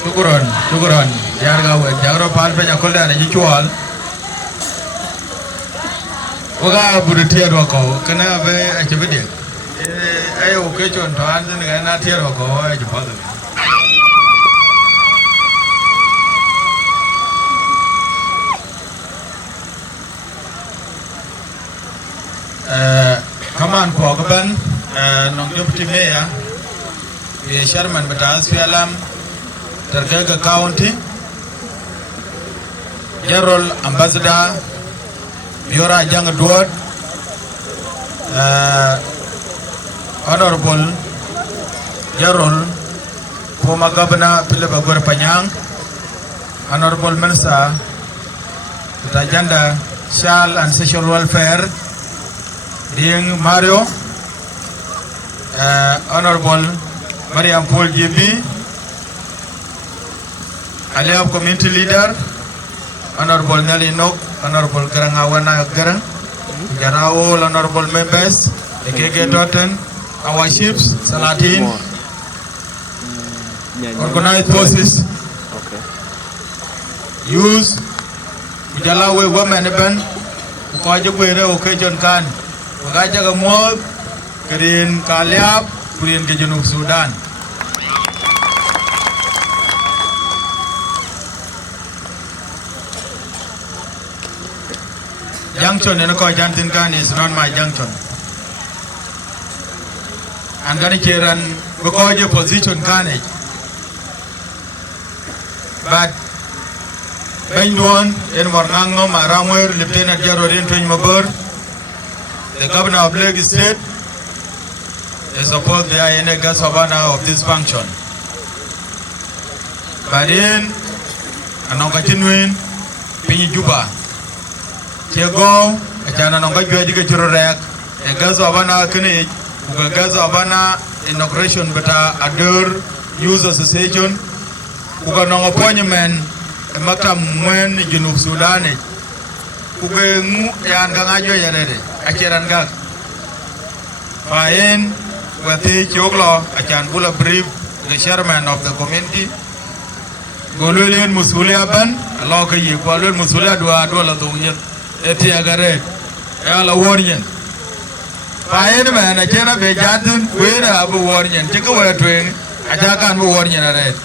Tukuran, Yarga, Jagro Palpena Kolda and Usual. Oga Burutia Roko, can I have a video? I okay to answer and not here or go as you bother. Come on, Pogaban, non deputy mayor, the Sherman Batas Fialam, Targaga County, General Ambassador, Yora Young Edward, Honorable General, former Governor Philip Agorpanyang, Honorable Minister, the Agenda, Social and Social Welfare, Ding Mario, Honorable Mariam Paul GB, Aliab Community Leader, Honorable Nelly Nok, Honorable Garang Garang, all Honorable Members, the KK Totten, our chiefs, Salatin, organized forces, youth, Ujalawe women, Kwajukwere occasion can. Ajakguong, Korean Kaliap, Korean Kejunuk Sudan. Junction in a Jantin Khan is not my junction. I'm going to hear and record your position carnage. But Benduan in Mornango, Maramwer, Lieutenant General Twin Mabur. The governor of Lagos State is supposed to be in a gas of this function. But then, I'm continuing Pini Juba. Tiago, a channel on Gajuajica Jurek, a gas of Kene, a gas of inauguration, but other youth association, who got no appointment, a Matam when Junub Sudan. Kugengu yang kangajo ya dede, akiran gak. Fain, wati choklo, akan bula brief the chairman of the community. Golulin musulia ban, Allah kayi, golul musulia dua la tungjet, eti agare, ya la warnyen. Fain man, akera bejatun, wera abu warnyen, jika wera tuing, ajakan bu warnyen aret.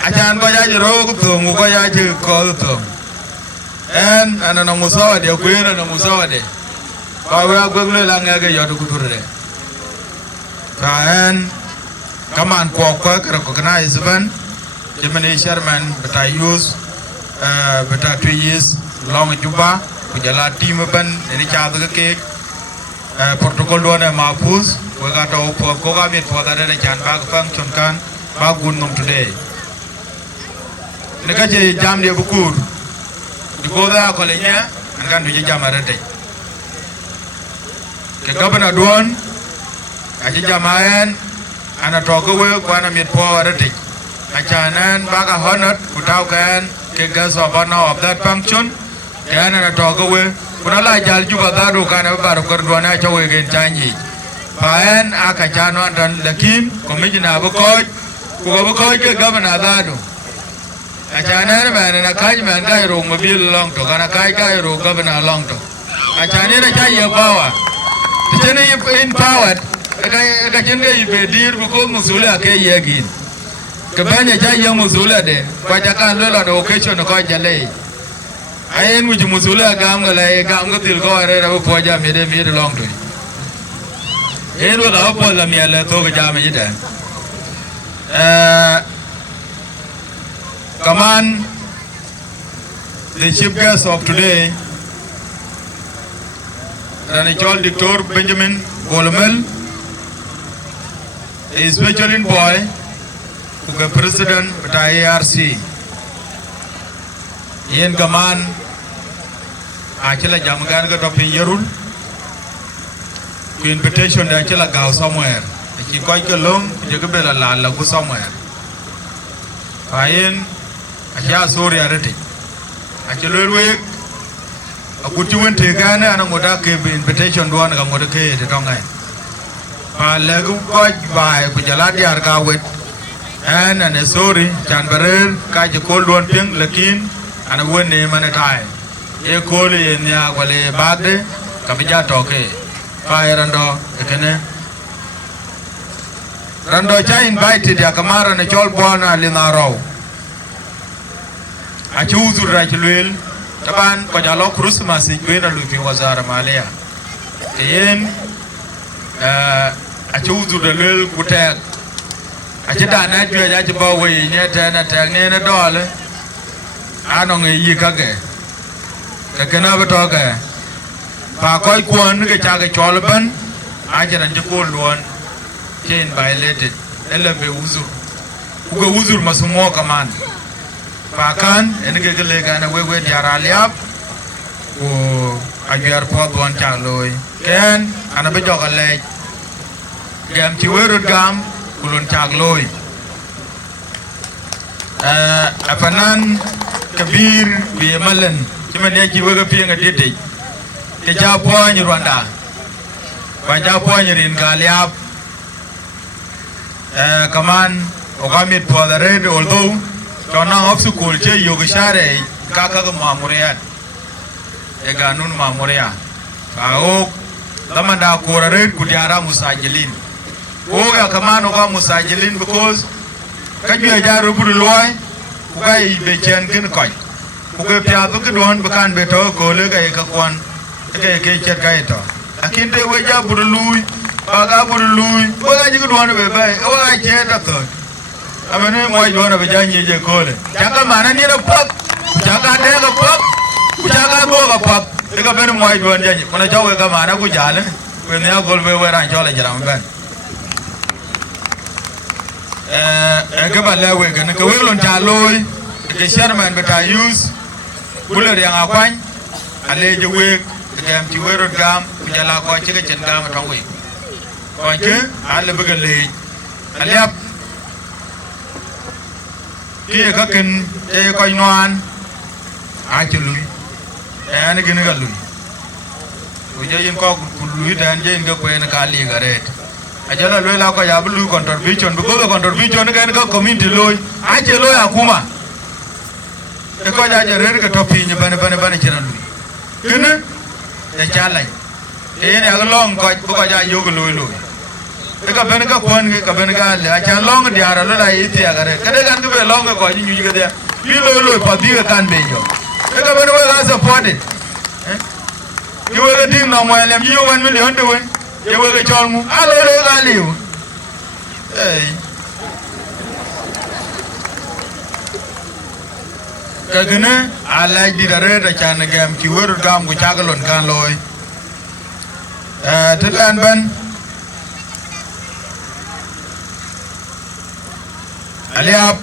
Akan bajaji rok tung, bajaji kol tung. And an Musawa de Queen and a Musawa de. We are going to Langaga Yotukuture. And come on, Quack, recognize one, Germany Sherman, but I use but 2 years long Juba, with a lot team open, and each other cake, protocol one and Marcus, we got to Koga for that they can back function can back good today. Nikaji Jam de Bukur. You go there, Colina, and can do Jamarate. The governor Duan, Ajamayan, and a talk away, one of your poor retic. A Chanan, Baga Honor, Kutaukan, Kigas of honor of that function, can and a talk away, Kunala Jaljuba Dadu can have a Kordwana again Changi. Payan, Akachano and Lakim, Commissioner Abukoj, Kubukoj, Governor Dadu. A China man and a Kaiman Gairo mobile long to, and a Kairo governor long to. A China Jaya power. The China in power, a China you pay dear because Musula Kayagin. Cabana Jaya Musula de, but I can't learn the occasion of Kajale. I end with Musula Gamala, Gamgatil go ahead of Poja made a long to it. It was a Polamia Toga Jamida. Come on, the chief guest of today, Ranichol Dictor Benjamin Golomel, a special envoy to the president of the ARC. Ian Gaman, Achela Jamagan got up in Yerul, to invitation the Achela Gao somewhere. He quite alone, Jacobella La go somewhere. Ian. Aja sorry arete. Aja lelwe. Aku cuman tegana anak muda ke invitation dua nak muda ke di tongai. Lagu kau baik berjalan di harga Awet. and sorry chan barer ka je ko don ping lakin ana wone man tai e ko le nya wale bagde ka bija toke fa rando ekene rando cha invited ya kamara na chol bona linaro a chuzu rajlwel taban ko jalo Christmas igwena lufi wazara malia yen a chuzu de lel kutek a chida na jwe ja chibo we nyete na tek ne na dole ano ngi kage kagena betoke pa koy kwon ke cha ke cholban a jaran je ko luon chain violated elbe uzur ugo uzur masumo kaman pakan enige gele gana wewe diara liap o agyar podwan chaloy ken ana be jogale gam chiweru gam kulun chagloy apanan kabir bi malen chimane chiwega pinga dite ke ja poany Rwanda ba ja poany rin galiap kaman ogamit podare although Chona of school che yogishare kaka mamuria e ganun mamuria ao lamanda korare kudiara musajilin oga kamano ga musajilin because kaju ja ruburu loy kugai bechen kin koy kugai pya bu kidon bukan beto gole ga ka kwan ke chet ga ito akinde we ja burului baga burului oga ji kidon be bai oga che ta to amene moy dona be janye je kole jaga mana ni na pop jaga de ga pop jaga bo ga pop e ga ben moy don janye kona jawe ga mana ku jale we ne gol be we ran jole jaram ben ga ba lewe ga ne ka we lon jaloy ke sherman be ta use buler yang akwan ale je we ga am ti we ro gam ku jala ko ci ga chen gam ta we ko ke ale be ga le ale kia các kinh chơi coi noan ai chơi lùi anh cái này lùi bây giờ yên có lùi đàn chơi cái quen cái gì cái đấy anh chơi là lùi lao cái gì lùi contribution because contribution cái có community lùi ai chơi lùi à kuma cái coi giờ chơi cái topi như bane chơi lùi cái này để trả lại cái này cái long coi giờ yêu cái lùi cái bên cái quan cái bên cái là cha long cái nhà nó đây thì cái đấy cái cái bên long cái coi như cái đấy đi lôi phải đi cái can bên chỗ cái bên cái support it cái tiếng nào mà làm nhiều 1 million thôi cái chọn mu lôi cái liu cái này lại đi ra đây cha này game chỉ vừa gam của cha cái lon can lôi thế là bên aliap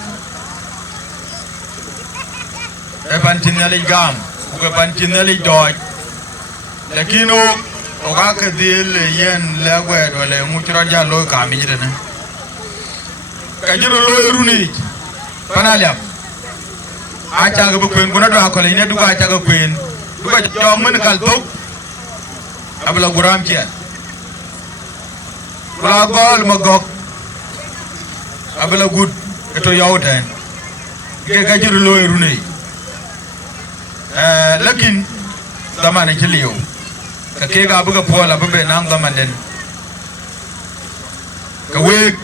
pantinali gam uga pantinali doj lakini oga ka dil yen lagwe do le muchra ja lo ka mi jene ka jiro lo runi panaliap acha ga bu kwen kuna do akole ne duga acha ga kwen duga jo mun kal tok abla guram kiya la gol magok abla gud itu yaudan, kita kaji dulu iruni. Lakin zaman ini liu, kakek abu kepola abu benang zaman den. Kawek,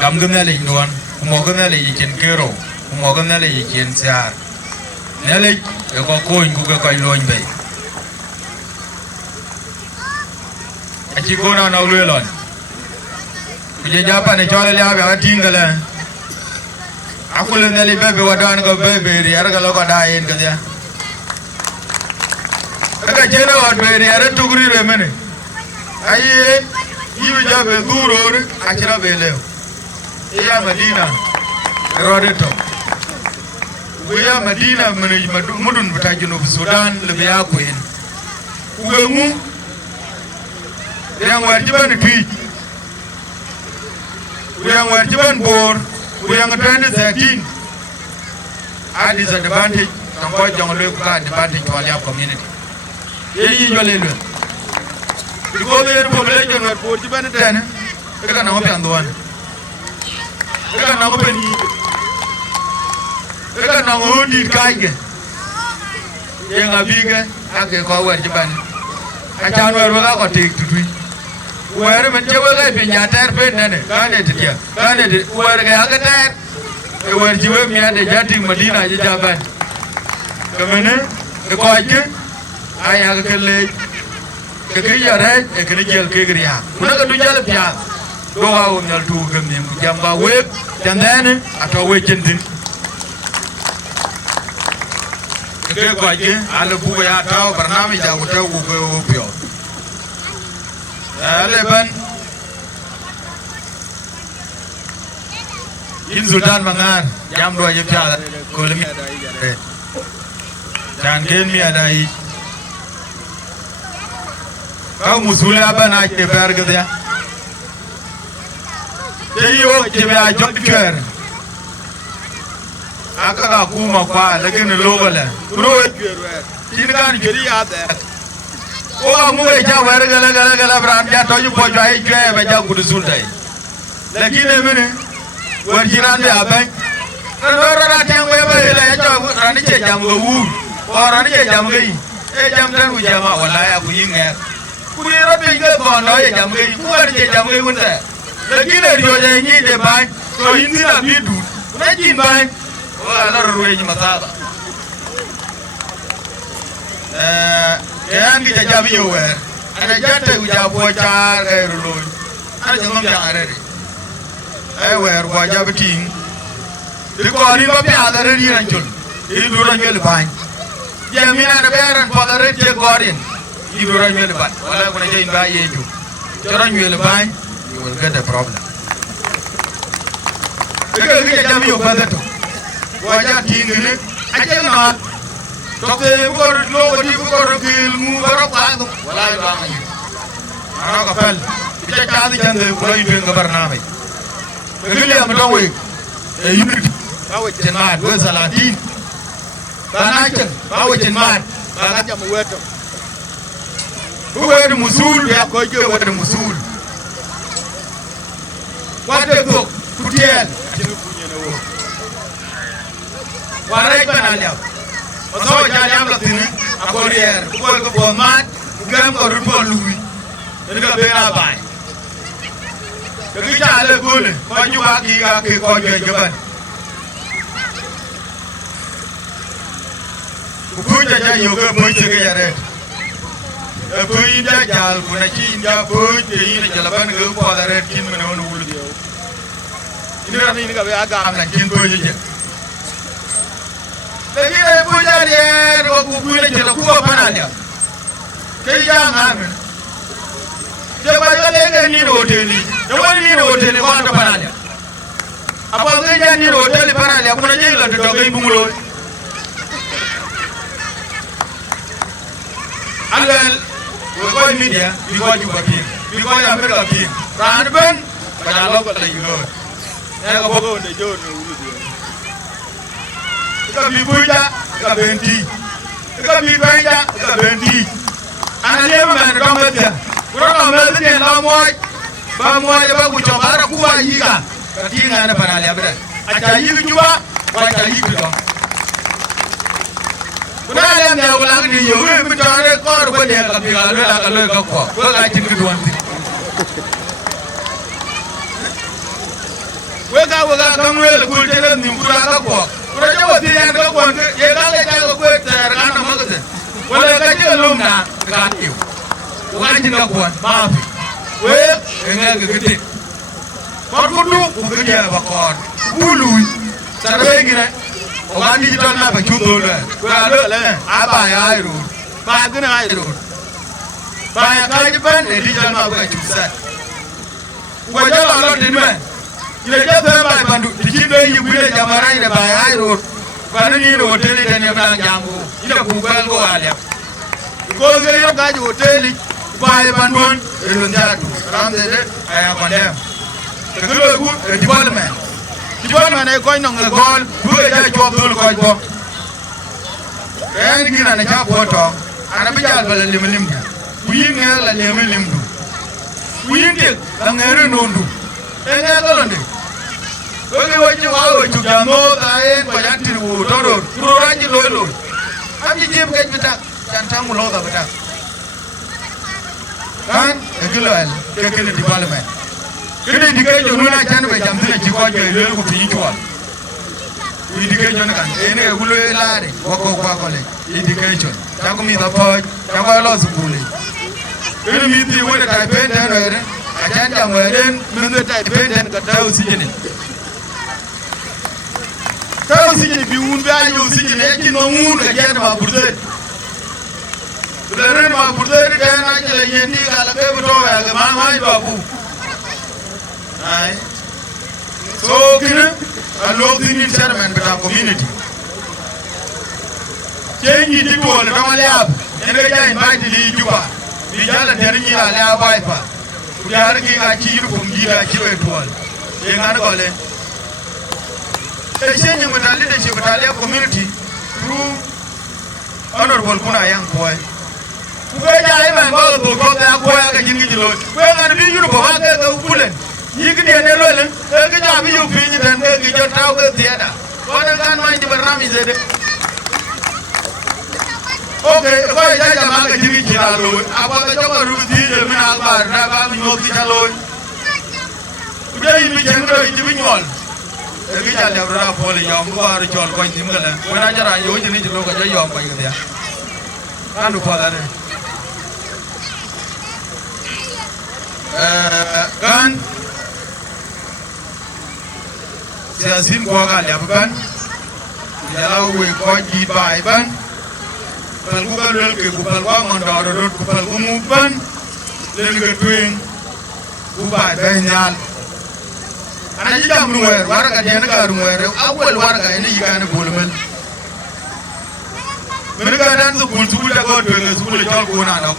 gamgam neli nuan, umogam neli ikan kero, umogam neli ikan siar. Neli, ekor koin kuka kau loin bay. Aci kona nak luelon. Kuje japa ne chole le abe atingala akule ne le bebe wadan ko bebe ri ara galo ko daen ka dia ka jena wad be ri ara tuguri re mene aye yibe jabe duro re achira be le ya Madina rode to ya Madina mene mudun butajino Sudan le be akwen ugengu yang wajiban tui yang wajiban bor yang trend setting a disadvantage kan ko jong le ko advantage to ya community yi yo le lo ko le population wa bor jiban ten e kana ho pan doan cái nó có bên gì cái nó có đi cái kìa yang abiga ake ko wer jiban a chan wer wa ko tik tutui wer men je wa ga pinya ter pe nene kane tiya kane de wer ga ga ter e wer jiwe mi ade jati madina je jaban kamene e ko ake aya ga kele ke ya re e ke jel ke griya kuna ga du jal pya do wa o nyal tu gam ni jamba we tandane ato we jendin ke ko ake ala bu ya taw barnamij ja wuta ku ko pyo ale ban in Sudan mangar jam do je pya ko le mi kan gen mi adai ka musule abana ke ber ga ya yo je ba jot ker aka kuma kwa lakini logala pro tingan jeri ade o mu e ja wer gala bram ja to ju pojo ai ke ba ja gudu sultai lakini mene wer jiran be aben ro ra tang we ba le ja ran che jam go wu o ran che jam gai e jam tan u jama wallahi aku yinga ku ni ra be ga ko no e jam gai ku ran che jam gai wonta lakini rio ja ni de ba to hindi na bidu na jin ba wala ruwe ni mataba yan ki jabi yo wer ana jata uja bo char ga rulo ana jangam ja arere ai wer bo jabi ting di ko ni ba pya da ri ran chul di du ran mel ban jamina na beran po da ri je gorin di du ran mel ban wala ko na je ba yeju ran mel ban you will get a problem ke jabi yo ba da to wajah tinggi, aja nak, tapi bukan lo di bukan ilmu berapa tu, walai bang ini, anak kapal, kita cari janda, walai itu yang kabar nama. Begini yang berdawi, unit, Awet jenmat, gue salatin, tanah jen, Awet jenmat, tanah jam gue ada musul, ya kau juga ada musul, wadah tu, kutian. Warai banaliam, pasal jaliam latini, aku lihat, aku ke format, bukan aku rupal lui, ini kan bela bay. Kerja ada gule, kau juga kaki kau juga jaban. Bukan jajan yoga bukan sekerja. Bukan jajal, bukan cinta, bukan ini jalapan ke pada rekin menawan ulu dia. Ini kan agam nak kin bukan je. Lagi ada puja dia, aku punya cerita kuat mana dia? Kaya ngamen. Jika jalan ni hotel ni, jalan ni hotel ni kau ada mana dia? Apa kaya ni hotel ni mana dia? Aku nak jalan tu tak kaya bungul. Alwell, kau media, kau juga pin, kau yang mereka pin. Randan, kalau kau lagi go, saya kau bawa untuk jauh ulu dia. Kabi buja, kabenti. Kabi banja, kabenti. Anaknya mana kamu dia? Kurang kamu dia lamuai, bamuai apa kucing bara kuah jika. Ketinggalan apa nalih apa? Ajar jika juga, ajar jika juga. Kurang ada yang ulang ni, yo, mencari kor kau dia kabi kalau kau, kau kacin kedua nanti. Wega kamu lekul jalan ni kurang kau. Raja wati yang kau kuat, ya kalau jaga kuat terkan nama kau tu. Walau kerja lumna, katiu. Bukan jika kuat, maaf. Weh, enggak gede. Kau kudu, kerja bakar, bulu. Cara begini, orang digital apa cuci le. Kau ada le, apa ya air? Bagai na air. Bagai kerja pun digital apa cuci. Kau jalan orang di mana? Ia jatuh sampai bandu, di sini ibu dia jamaran ini bayar road, karena ini hotel ini dan yang bilang jambu, ini bukan kau alia. Kau kaya gaji hotel ini, bayar banduan, itu jatuh, ram deh, ayah kandem. Kedua aku dijual mana kau nong gol, bukan jadi jual dulu kau jual. Kaya ini kira nak jawab potong, anak berjalan balik lim dia, puing lah lim tu, puing dia, langeru nundu, enggak kalau ni. okay what you are to jamo tae payanti wu toro kuranji lolo am ji jem ke bita jantam lo da bita kan egilal ke kene development kene dike jo nuna chan be jam tine ji ko je le ku tin ko education kan ene e gulo elare wako kwa kole education tangu mi da poj tangu lo school ene mi ti wona ta pende no ere ajanja mweren mi ta pende ka ta usijini ta usijini bi un ba yo usijini e ki no un ga jana ma burde burde ma burde de na jele yendi kala ke buto ga ma ma babu ai so kine a lot in chairman of our community. Change the people of our lab, and we are invited to Juba. We are telling you a lab wiper. We are getting a chief from Gila Chiva to all. They are going to change with the leadership of our community through Honorable Kuna young boy. We are even going to go there, we are going to be Europe. You can get a little, you can be you finish and get your tower theatre. What I can't mind the Ram is it? Okay, why is that a market in Chalo? About the Java routine, the Minalba, Rabbi, no Chalo. Today, we can go individual. The Vijay Lavra Poli, young, who are John Point Timberland. When I got you, you need to look at your young by there. And for that. Gun. Siasin ko ga leban ya we ko ji bai ban pal ku ga lel ke ku pal wa mon do do ku pal ku mu ban len ga twin ku bai ben nyal ana ji jam ruwer war ga den ga ruwer awal war ga ni ga ne bolmen men ga dan su kul su da go twin su le jol ko na nok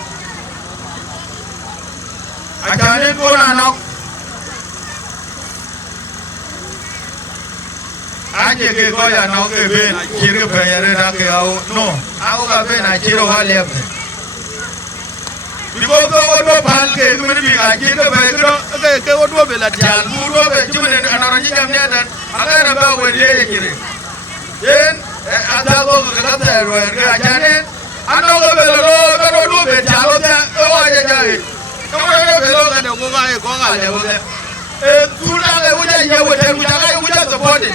a jane ko na nok aje ke ko ya no ke be kire pe yare na ke au no au ga be na chiro ha le bi ko do pal ke mi bi ga kire be ke o do be la jal bu do be ju ne anara ji jam ne dan aga na ba we le kire den ada go ga ta ro ke ajane ano go be lo do be jalo da o aje jai ko be lo ga de go ga le go e tu na le wo je ye wo de ku ja ga wo ja support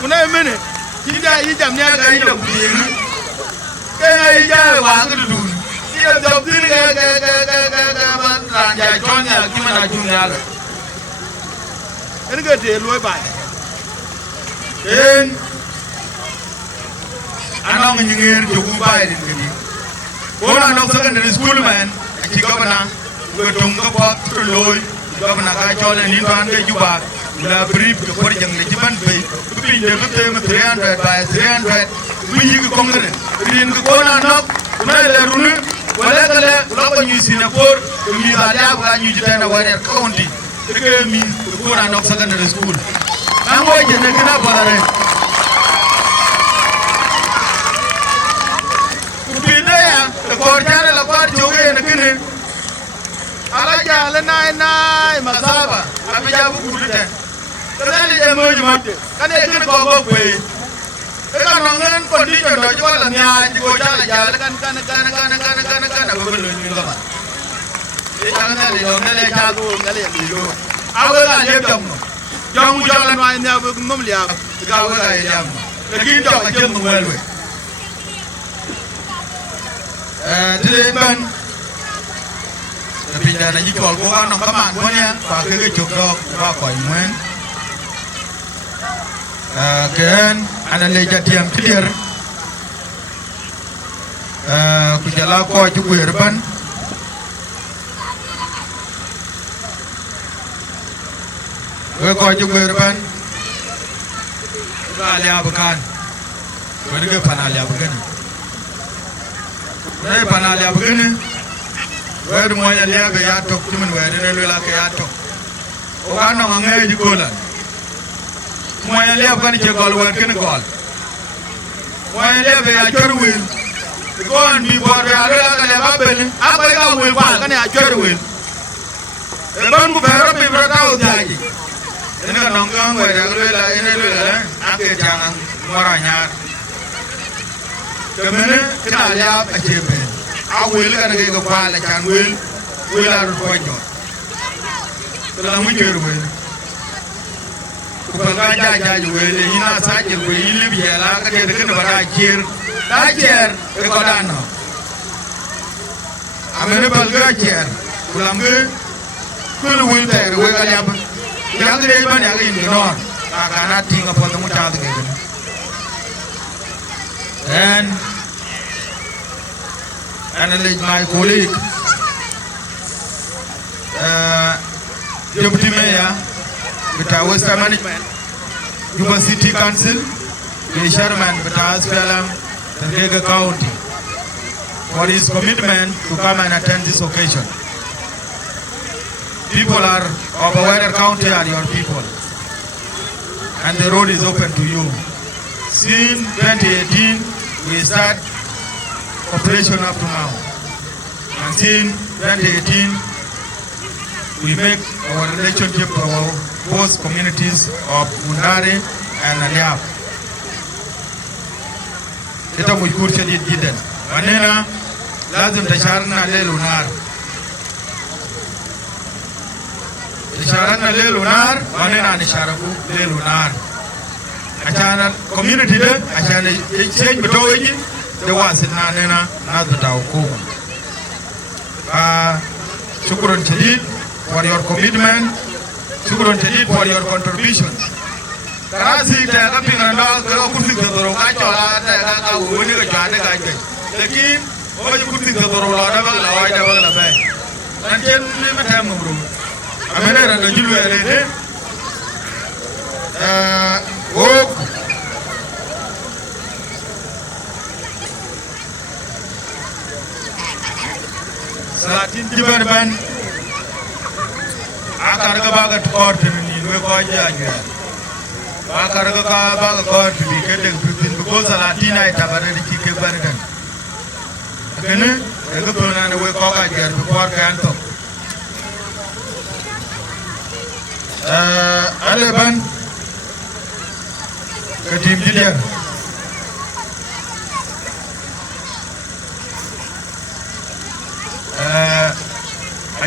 kuna mene kida yi jamnya ga yi da kudi kai yi ja wa ga du ida da dir ga ban ran ja jonya ki mana junya ga ga te loi bai en anong ngir jogu bai din ga ko na no secondary school man ki gabana we tung ka pot loi gabana ka chole ni ban ga juba la brief ko por jang le jiban be bi de ko te 300 by 300 we yi ko ngre rin ko na nok na le runu wala kala lo ko ñu Singapore mi da ya ga ñu jité na wone county ke mi ko na nok secondary school na mo je ne kana balare ku bi de ya ko jara la ko joge ne kene ala jala nai masaba abija bu kudute kana je mo je mate kana kin ko go pe e ka no ngen condition do jwala nya ji go jala jala kana go lo ni ga ba e jala le do ne le ja go ngale li go awe ga le jom no jom jala no nya bu ngom lia ga we ga jam ke kin do ka jem no welwe dire ban pindah na jikol ko ano kaman ko niya pa ke chok dok pa ko ngwen ken ana le jatiam clear ku jala ko ju werban we ko ju werban ba le abukan we ke panale abukan ne panale abukan where mo ya lebe ya tok timen where ne lela ke ya tok o ano ngai ji kola mo ya lebe kan je gol wer ken gol mo ya lebe ya chorwil go and be born we are like a babel I will walk and I carry will the bamboo barrel be brought out daddy in a long gun where I get young Moranya the minute can I have a champion I will let a go while I can will out of point the language will Kupanga will in a cycle where you live here like a kind of a chair. That chair, we got on now. I'm in a Bulgar chair. Kulangu, Kulu will there, we got up. Young Raven in the north. I cannot think upon the Mutal again. And my colleague, Deputy Mayor, with our Western Management, Juba City Council, the Chairman with our Spelam, the Dinka County, for his commitment to come and attend this occasion. People of Awet County are your people, and the road is open to you. Since 2018, we start operation up to now, and since 2018, we make our relationship to our both communities of Mundare and Aliap. Ita mujkur shadid jiddan. Wanena lazim tasharna lelu nar. Tasharna lelu nar, wanena nisharafu lelu nar. Achana community de, achana change betoji, de wasit na nena nazbeta hukuma. Shukran shadid for your commitment. Shukran Chadid for your contribution. Karasi tega pinganda kero kursi kedoro kacola tega wuni kejane kaje. Lekin ojo kursi kedoro lada bang lawai dah bang labai. Nanti ni macam bro. Amene randa julu ada. Oh. Salatin jiban ban. Akarga baga court ni we ko jaja akarga ka baga court bi kede because Latina itabare ki ke bardan kene ego tona ne we ko ga jar before kan to aleban ke team leader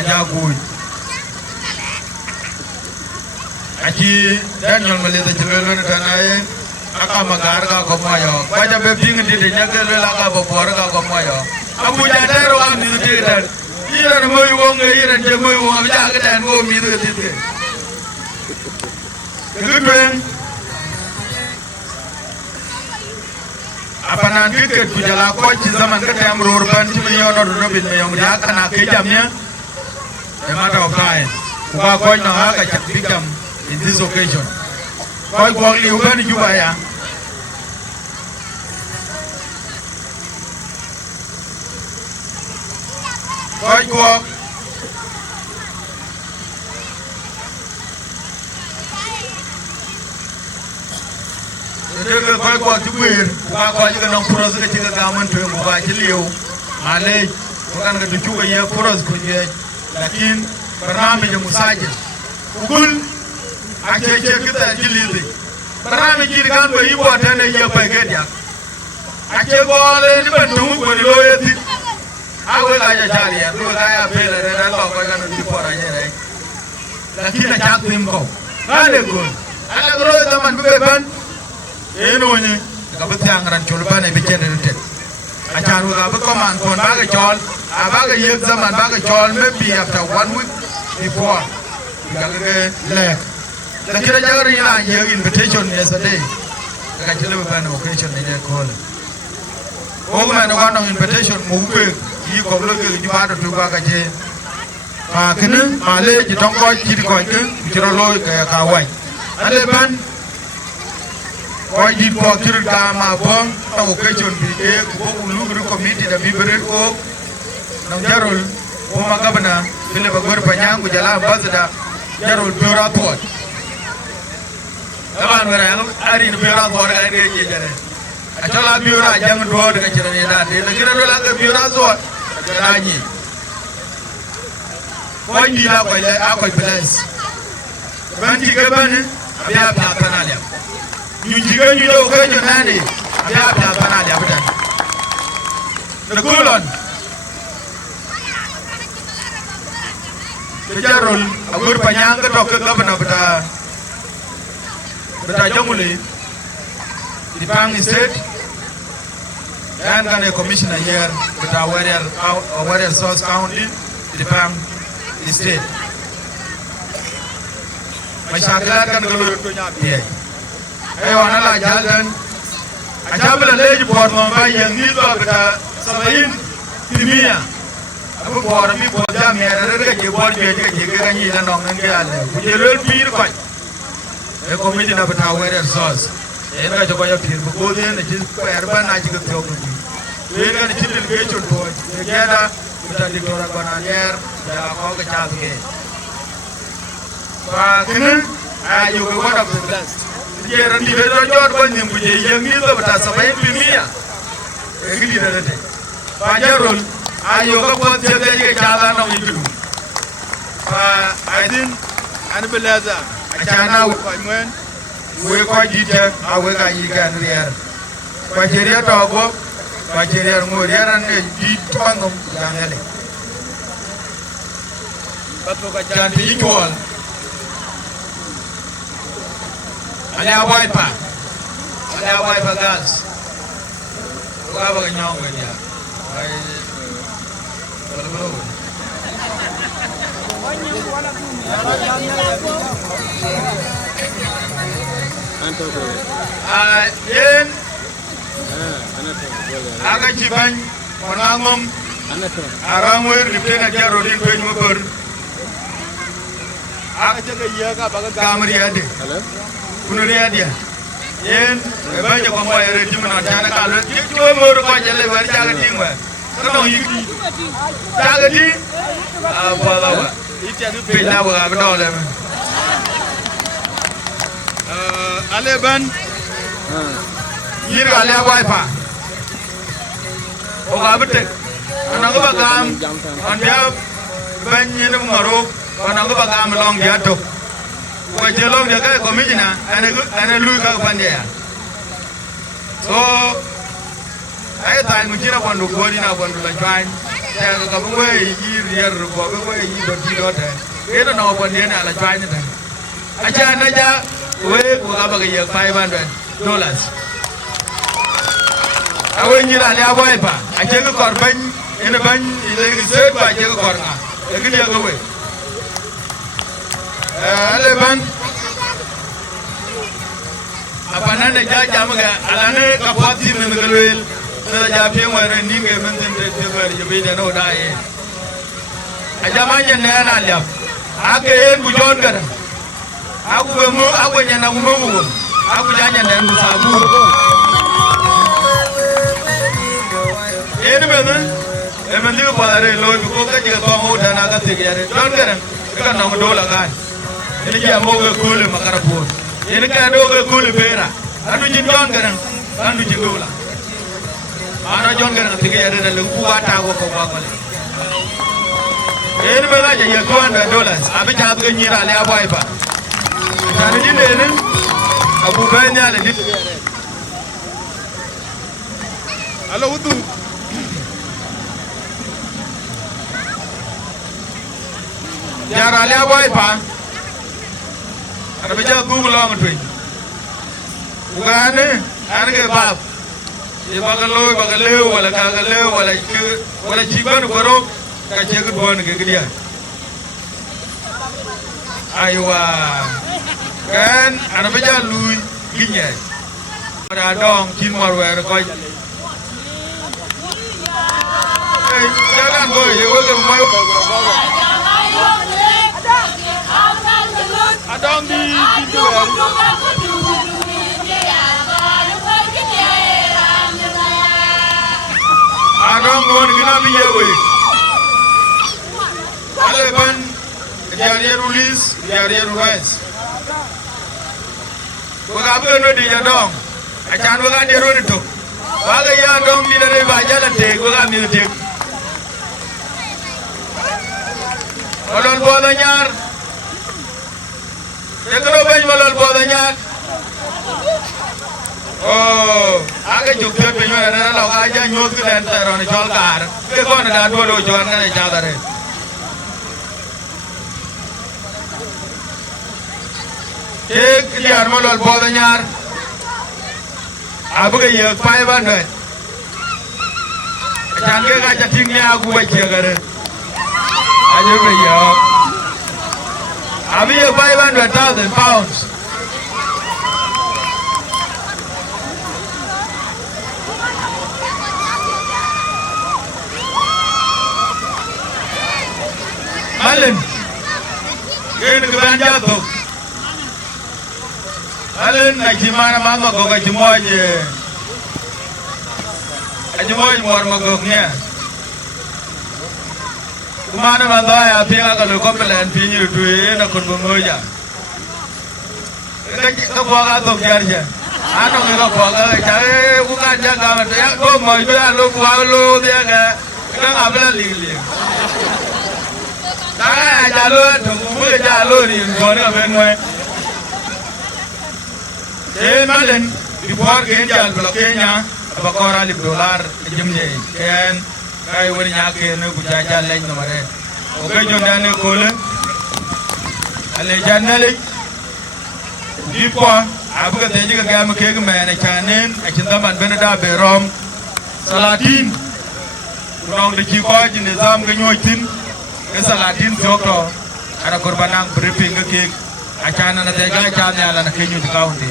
Ajakguong Aki Daniel Maleta Chilwell Tanae Aka Magarga Komayo Baja Bebing did the Nagalaka Boporga Komayo Abu Jadero on the theater Here and Moy Wong here and Jamu of Jacket and go me the theater. The good man Apanan Cricket Pujala Coach Zaman Katam Rurban Chimion or Robin Mayong Yakana Kijamia a matter of time. Uga Coach Nahaka Chapikam in this occasion. Koi Gwali Uban Jubaya. Koi Gwak. The Koi Gwak to wear. Uga Koi Ganong Puros, the Chica Gaman to Uba Chilio. Malay, Ugan to Chuka Yer Puros Kuja, Lakin, Parami Musaja. Ugul. I check that you leave it. But I'm a Gilgan where you want and a year by Gedia. I check all anyone do when you lower it. I will like a Jali and do I have paid and I love I got before I get it. The kid I can't him go. Very good. I got to them and be banned. You know, the Kabutang and Chulban and be generated. I can't have a command on Bagachol. I bag a year them and Bagachol maybe after 1 week before. The Kirajari invitation yesterday. I got an occasion in their call. Oh, man, one invitation, move. You go look at you out of Tubagaje. Parkin, Malay, you don't go to the Koike, Kirolo, Kawai. And the band, why did for Kirkama bomb? Occasion be a Lugru committee, the Bibre Oak, Najarul, Oma Governor, Philip Agurpanyang, with Jala Bazada, Jarul Pura Port. Come on, I didn't feel out what I did. Achola biura jang duo de kachirani da de la kira la ke biura zo rani ko ni la ko le a ko place ban ti ke ban abia pla panalia ñu jigen ñu do ko ñu nani abia pla panalia budan de kulon de jarol agur panyang ke tok ke gabna beta jamuli di Pang State and then a commissioner here with our source county di Pang State. Masyarakat kan kalau dia, orang lah jalan, aja bela lagi buat membayar yang ni tu kita samain timia. Aku buat kami buat jam ni ada kerja buat kerja kan ni dan orang ni ada. Pujian pir kai. Komisi nak bertawar source. Ini juga yang pir bukan ni jenis perban aja kita jauh ni. Ini kan jenis kecil tu. Kita kita di luar konaner, jalan kau ke cakap. Kini ayu ke mana pun. Dia ranti betul jauh pun yang punya yang ni tu betul sampai pimia. Begini dah tu. Pajarul ayu ke pun jaga jalan orang itu. Adin anu belajar. Acana ukaman. We ko jite awe ga yigan rier pajeria togo pajeria ngoriaran ne ditongom jangale bato ka janti yitol ala wipa gas wa ba nyong dia ai yen aga jiban monangom arangwer liptena jaro din pe nyobor aga jaga yaga baga kamri ade kunuri ade yen banja ko moy re dimna jana kala to mor ko jelle war jaga tingwa kono yiki jaga di balawa itianu pe lawa abdole Aleban, yiri ale wipa. Oga betek. Anang ko bagam, anda banyi ni maro, anang ko bagam long dia tok. Ko jelong dia ka komisiona, ana lui ka pandia. So, ay tan mujira bondu gori na bondu la jwan. Ya ka buwe yiri yer ko buwe yiri do di do ta. Eno no bondia na la jwan ta. Aja naja we ko ga baga $500 awen ni la ya boy pa aje ko kor ban ina ban ile research ba aje ko kor nga e gili ga we ale ban apana ne ja jam ga alane ka pati ne galwel na ja pe ngare ni nge men den de ber je be no dai aja ma je ne na liap ake en bu jon gara aku bemu aku nyana ngumu aku janya dan sabu ini benar emang dia pada loy ko ka jiga ko ho dana ka tigere don garan ka na dola kan ini dia mo ga kule makara po ini ka do ga kule pera anu jin don garan anu jin dola ana jon garan tigere da lu wata ko ko ba kale ini benar ya $200 abi ja ga nyira le abai ba tani dile ne abu banya le dile alo wudu yara le boy pa ada beja google long twin ugane arge bab e bagalo bagale wala kagale wala jiban goro ka jegu don ke gidia aywa kan ana beja lui ginya ada dong kin marwer ko jalan boy ye wo mai adong di pintu adong gon gina biye we aleban diaria rulis diaria ruwais waga be no di adong acan waga de ro to baga ya dong di dari baja la te ko ga mi te malol boda nyar te ko ben malol boda nyar oh aga juk te ben wala la ga ja nyot ko den tero ni jol gar ke ko na da do lo jor na ja dare ek liar malol boda nyar abu ga ye pai ban de chan ke ga chating ne agu ba che gare aje ba yo abi ye 500,000 pounds Malen gen ke ban jato Malen na chimana mama ko ga chimoje ajimoy mor magoknya kumana mandaya pinga ka lo kompelan pinyu tuwe na kon ngoja ka kwa ka to garja ano ka kwa ka chae ku ka jaga ma ya ko mo ya lo kwa lo dia ka ngabla ligli ta ja lo to mu ja lo ri ko ne ben we malen before ke jal blokenya bakora $1 jimje ken kai woni nyake ne ku jaja lañ no mare o ke jondane ko le ale janale di po abuga te jiga gam ke ga mena chanen a cinda man benada be rom salatin rong de ji ko ji nizam ga nyoitin ke salatin jokto ara kurbanang briefing ke achana na te ga chana ala na kenyu kaunti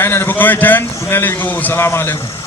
ana ne ko iten kunele go assalamu alaikum